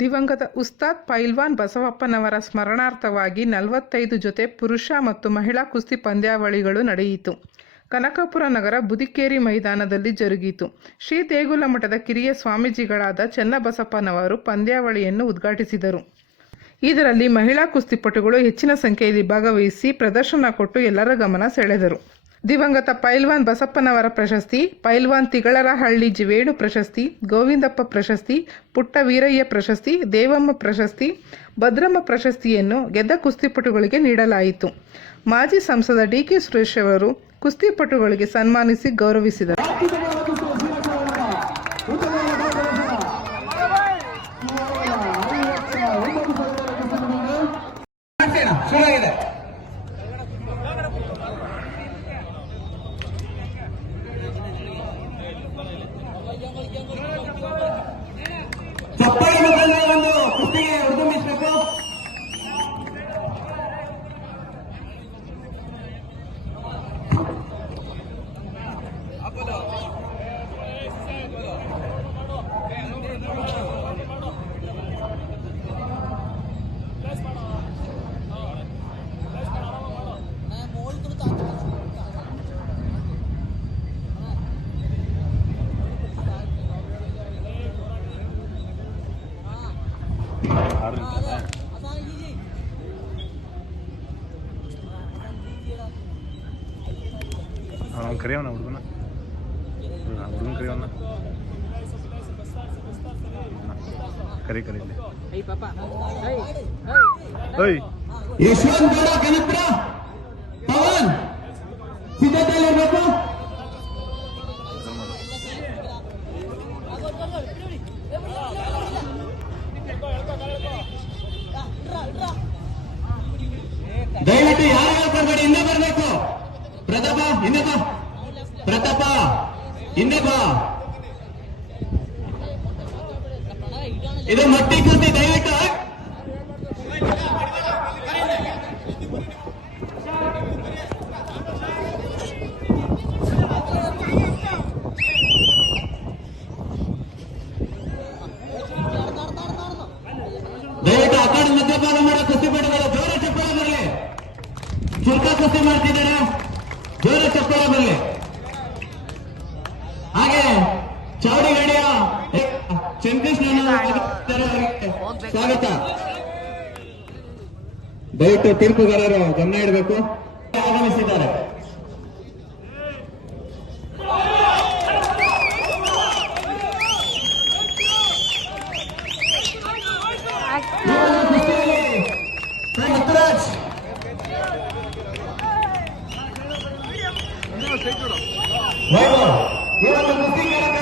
ದಿವಂಗತ ಉಸ್ತಾದ್ ಪೈಲ್ವಾನ್ ಬಸವಪ್ಪನವರ ಸ್ಮರಣಾರ್ಥವಾಗಿ ನಲವತ್ತೈದು ಜೊತೆ ಪುರುಷ ಮತ್ತು ಮಹಿಳಾ ಕುಸ್ತಿ ಪಂದ್ಯಾವಳಿಗಳು ನಡೆಯಿತು. ಕನಕಪುರ ನಗರ ಬುದಿಕೇರಿ ಮೈದಾನದಲ್ಲಿ ಜರುಗಿತು. ಶ್ರೀ ದೇಗುಲ ಮಠದ ಕಿರಿಯ ಸ್ವಾಮೀಜಿಗಳಾದ ಚೆನ್ನಬಸಪ್ಪನವರು ಪಂದ್ಯಾವಳಿಯನ್ನು ಉದ್ಘಾಟಿಸಿದರು. ಇದರಲ್ಲಿ ಮಹಿಳಾ ಕುಸ್ತಿಪಟುಗಳು ಹೆಚ್ಚಿನ ಸಂಖ್ಯೆಯಲ್ಲಿ ಭಾಗವಹಿಸಿ ಪ್ರದರ್ಶನ ಕೊಟ್ಟು ಎಲ್ಲರ ಗಮನ ಸೆಳೆದರು. ದಿವಂಗತ ಪೈಲ್ವಾನ್ ಬಸಪ್ಪನವರ ಪ್ರಶಸ್ತಿ ಪೈಲ್ವಾನ್ ತಿಗಳರಹಳ್ಳಿ ಜಿವೇಣು ಪ್ರಶಸ್ತಿ ಗೋವಿಂದಪ್ಪ ಪ್ರಶಸ್ತಿ ಪುಟ್ಟ ವೀರಯ್ಯ ಪ್ರಶಸ್ತಿ ದೇವಮ್ಮ ಪ್ರಶಸ್ತಿ ಭದ್ರಮ್ಮ ಪ್ರಶಸ್ತಿಯನ್ನು ಗೆದ್ದ ಕುಸ್ತಿಪಟುಗಳಿಗೆ ನೀಡಲಾಯಿತು ಮಾಜಿ ಸಂಸದ ಡಿ ಕೆ ಸುರೇಶ್ ಅವರು ಕುಸ್ತಿಪಟುಗಳಿಗೆ ಸನ್ಮಾನಿಸಿ ಗೌರವಿಸಿದರು ಅವನು ಕರಿಯವನ ಹುಡುಗನ ಹುಡುಗನ ಕರಿಯವನ ಕರಿ ಕರಿ ಇಲ್ಲಿ ಓಯ್ ಯಶವಂತ್ ಗೌಡ ಕನಪುರ ಪವನ್ ಸಿದ್ಧತೆಯಲ್ಲಿರ್ಬೇಕು ಯಾರು ಮಾಡಿ ಹಿಂದೆ ಬರಬೇಕು. ಪ್ರತಾಪ ಹಿಂದೆ ಬಾ ಪ್ರತಾಪ ಹಿಂದೆ ಬಾ ಇದು ಮಟ್ಟಿ ಕೃತಿ ದಯವಿಟ್ಟು. ದಯವಿಟ್ಟು ಆ ಕಡೆ ಮದ್ಯಪಾನ ಮಾಡೋ ಚಪ್ಪಳ ಬರಲಿ ಚುರುಕ ಕುಸ್ತಿ ಮಾಡ್ತಿದ್ದಾರೆ? ಜೋರ ಚಪ್ಪರ ಬರಲಿ ಹಾಗೆ ಚೌಡಿ ಗಡಿಯ ಚಂದ್ರಕೃಷ್ಣ ಸ್ವಾಗತ. ದಯವಿಟ್ಟು ತೀರ್ಪುಗಾರರು ಗಮನ ಇಡಬೇಕು. ಆಗಮಿಸಿದ್ದಾರೆ. Bueno, y ahora